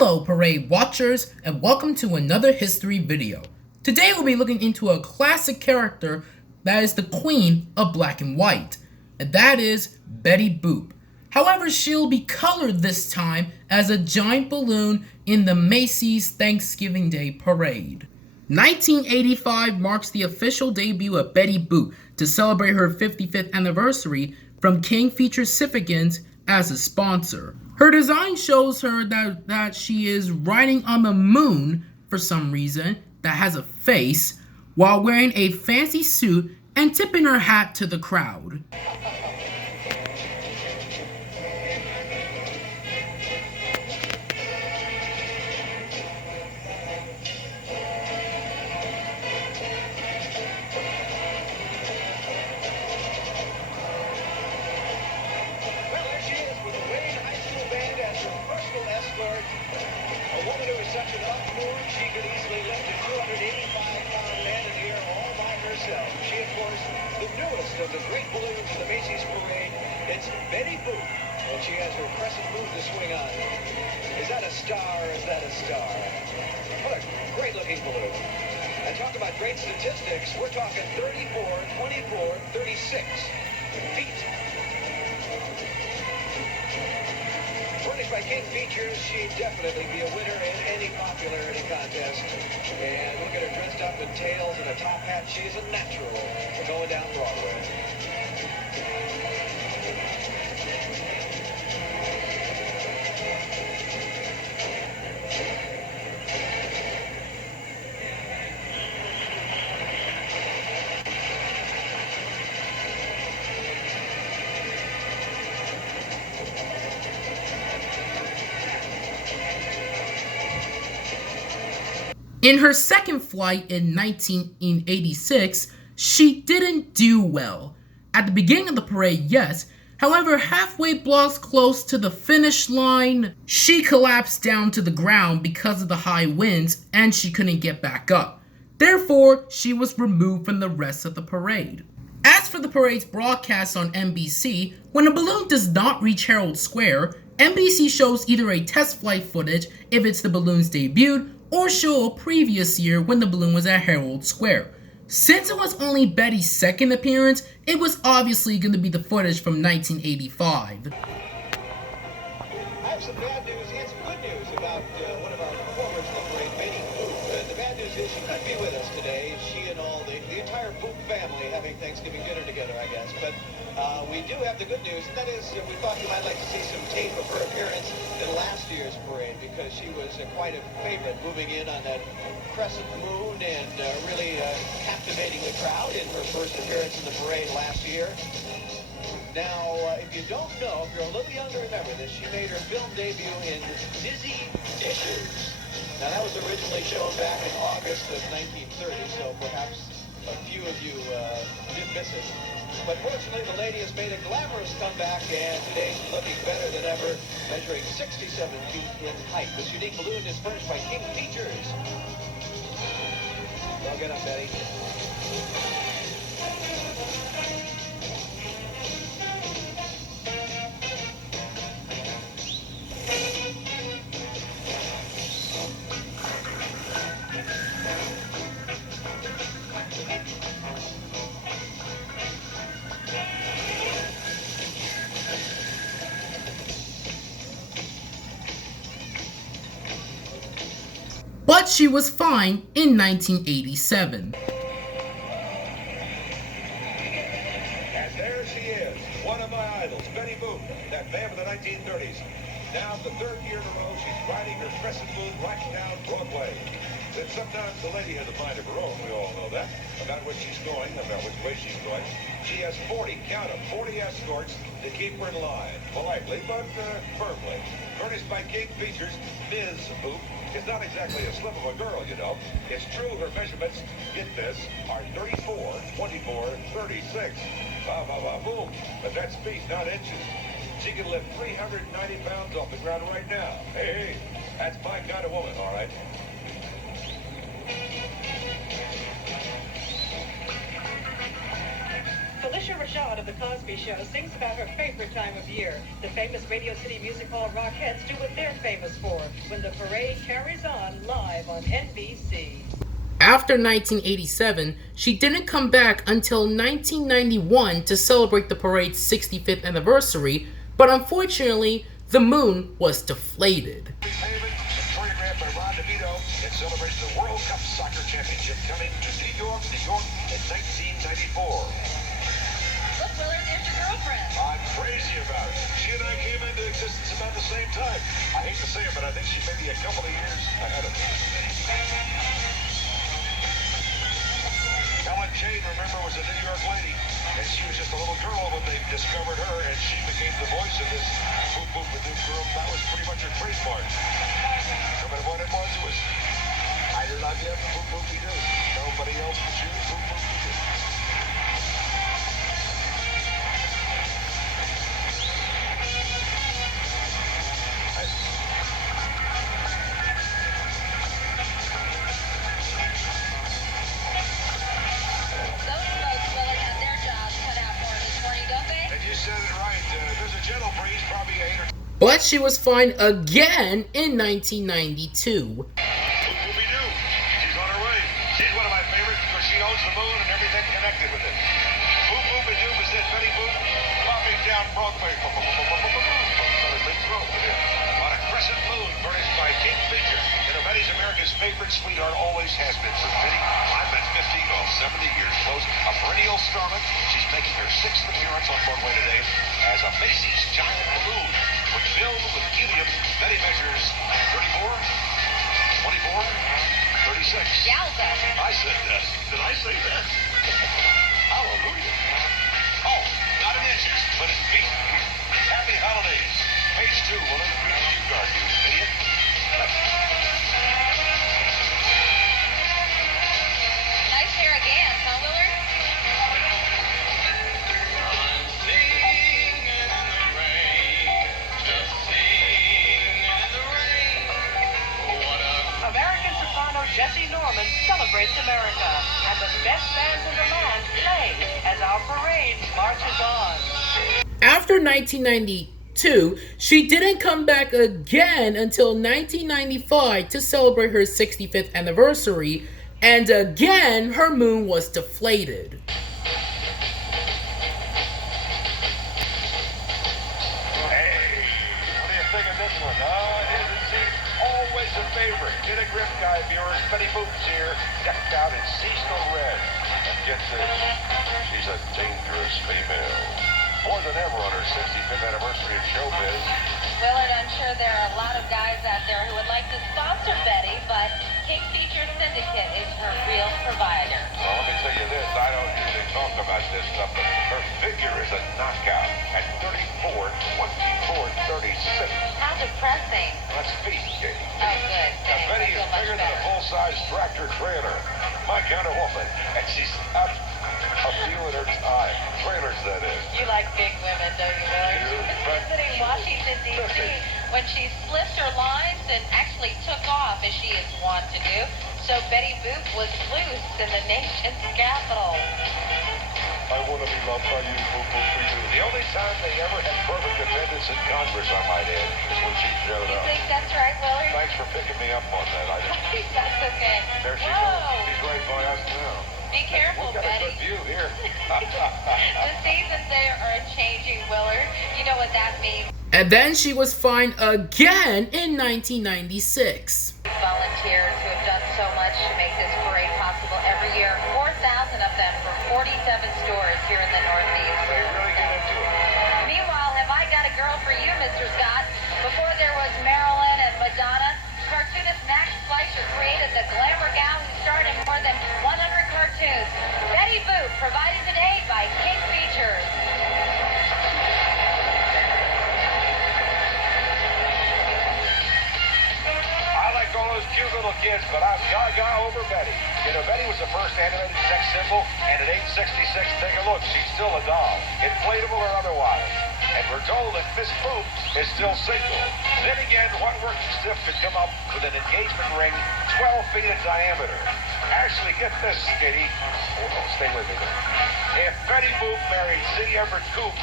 Hello parade watchers and welcome to another history video. Today we'll be looking into a classic character that is the queen of black and white, and that is Betty Boop. However, she'll be colored this time as a giant balloon in the Macy's Thanksgiving Day Parade. 1985 marks the official debut of Betty Boop to celebrate her 55th anniversary from King Features Significance as a sponsor. Her design shows her that she is riding on the moon for some reason that has a face while wearing a fancy suit and tipping her hat to the crowd. A woman who is such an up-mover, she could easily lift a 285-pound man in the air all by herself. She, of course, the newest of the great balloons in the Macy's parade. It's Betty Boop, and she has her crescent moon to swing on. Is that a star or is that a star? What a great-looking balloon. And talk about great statistics, we're talking 34, 24, 36 feet. Furnished by King Features, she'd definitely be a winner in any popularity contest. And look at her dressed up in tails and a top hat. She's a natural for going down Broadway. In her second flight in 1986, she didn't do well. At the beginning of the parade, yes. However, halfway blocks close to the finish line, she collapsed down to the ground because of the high winds and she couldn't get back up. Therefore, she was removed from the rest of the parade. As for the parade's broadcast on NBC, when a balloon does not reach Herald Square, NBC shows either a test flight footage if it's the balloon's debut, or show a previous year when the balloon was at Herald Square. Since it was only Betty's second appearance, it was obviously going to be the footage from 1985. I have some bad news and some good news about one of our performers in the parade, Betty Boop. The bad news is she couldn't be with us today. She and all the entire Boop family having Thanksgiving dinner together, I guess. But we do have the good news, and that is we thought you might like to see some tape of her appearance in last year's parade because she was quite a favorite moving in on that crescent moon and really captivating the crowd in her first appearance in the parade last year. Now, if you don't know, if you're a little young to remember this, she made her film debut in Dizzy Dishes. Now, that was originally shown back in August of 1930, so perhaps a few of you did miss it. But fortunately, the lady has made a glamorous comeback, and today she's looking better than ever, measuring 67 feet in height. This unique balloon is furnished by King Features. Well, get up, Betty. But she was fine in 1987. And there she is, one of my idols, Betty Boop, that band of the 1930s. Now, the third year in a row, she's riding her crescent moon right down Broadway. Then sometimes the lady has a mind of her own, we all know that, about where she's going, about which way she's going. She has 40, count them, 40 escorts to keep her in line, politely but firmly. Furnished by King Features, Ms. Boop is not exactly a slip of a girl, you know. It's true her measurements, get this, are 34, 24, 36. Boom. But that's feet, not inches. She can lift 390 pounds off the ground right now. Hey, that's my kind of woman, all right? So this Alicia Rashad of The Cosby Show sings about her favorite time of year. The famous Radio City Music Hall Rockettes do what they're famous for, when the parade carries on live on NBC. After 1987, she didn't come back until 1991 to celebrate the parade's 65th anniversary, but unfortunately, the moon was deflated. Choreographed by Ron DeVito in celebration of the World Cup Soccer Championship coming to New York in 1994. Look, Willard, there's your girlfriend. I'm crazy about it. She and I came into existence about the same time. I hate to say it, but I think she may be a couple of years ahead of me. Ellen Jane, remember, was a New York lady, and she was just a little girl when they discovered her, and she became the voice of this Boop Boop Badoop girl. That was pretty much her trademark. No matter what it was, I love you, Boop Boop Doo. Nobody else but you, Boop Boop Doo. But she was fine again in 1992. She's on her way. She's one of my favorites because she owns the moon and everything connected with it. Boop Boop and Doop is it, Betty Boop, flopping down Broadway. Another big throw with it. On a crescent moon furnished by King Feature. You know, Betty's America's favorite sweetheart, always has been for Betty. I've been 50, well, 70 years close. A perennial starlet. She's making her 6th appearance on Broadway today as a Macy's giant balloon. When filled with helium, Betty measures 34, 24, 36. Yowza. I said that. Did I say that? Hallelujah. Oh, not in inches, but in feet. Happy holidays. Page 2, well, let me read the cue card, you idiot. Nice pair of gams, huh, Willard? American soprano Jessie Norman celebrates America, and the best bands in the land play as our parade marches on. After 1992, she didn't come back again until 1995 to celebrate her 65th anniversary, and again her moon was deflated. Favorite. Get a grip, guy viewers. Betty Boop's here, decked out in seasonal red. And get this, she's a dangerous female. More than ever on her 65th anniversary of showbiz. Willard, I'm sure there are a lot of guys out there who would like to sponsor Betty, but King Feature Syndicate is her real provider. Well, let me tell you this. I don't usually talk about this stuff, but her figure is a knockout at 34, 24, 36. How depressing. That's feet, Katie. Oh, good. Now, Betty is bigger than a full-size tractor trailer. My kind of woman. And she's up a few at her time. Trailers, that is. You like big women, don't you, Willard? She was visiting Washington, D.C. when she slipped her lines and actually took off, as she is wont to do. So Betty Boop was loose in the nation's capital. I want to be loved by you, Boop Boop for you. The only time they ever had perfect attendance in Congress, I might add, is when she showed You up. think that's right, Willard? Thanks for picking me up on that. I didn't. That's okay. There she Whoa. goes. She's right by us now. Be careful, We've got Betty. a good view here. The seasons there are changing, Willard. You know what that means. And then she was fine again in 1996. Volunteers who have done so much to make this parade possible every year. 4,000 of them from 47 stores here in the Northeast. They really get into it. Meanwhile, have I got a girl for you, Mr. Scott? Before there was Marilyn and Madonna, cartoonist Max Fleischer created the glamour gal who starred in more than 100 cartoons. Betty Boop, provided today by King Features. I like all those cute little kids, but I'm gaga over Betty. You know, Betty was the first animated sex symbol, and at age 66, take a look, she's still a doll, inflatable or otherwise. And we're told that Miss Boop is still single. Then again, one working stiff could come up with an engagement ring 12 feet in diameter. Actually, get this, Katie. Oh, stay with me. If Betty Boop married C. Everett Koop,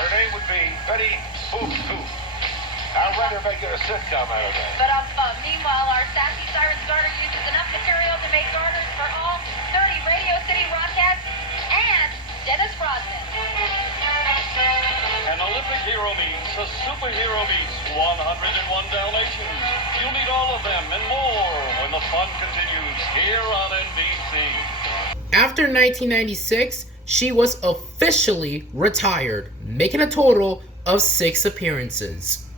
her name would be Betty Boop Koop. I'd rather make it a sitcom out of that. But meanwhile, our sassy siren's garter uses enough material to make garters for all 30 Radio City Rockettes and Dennis Rodman. An Olympic hero meets a superhero meets 101 Dalmatians. You'll meet all of them and more when the fun continues here on NBC. After 1996, she was officially retired, making a total of 6 appearances.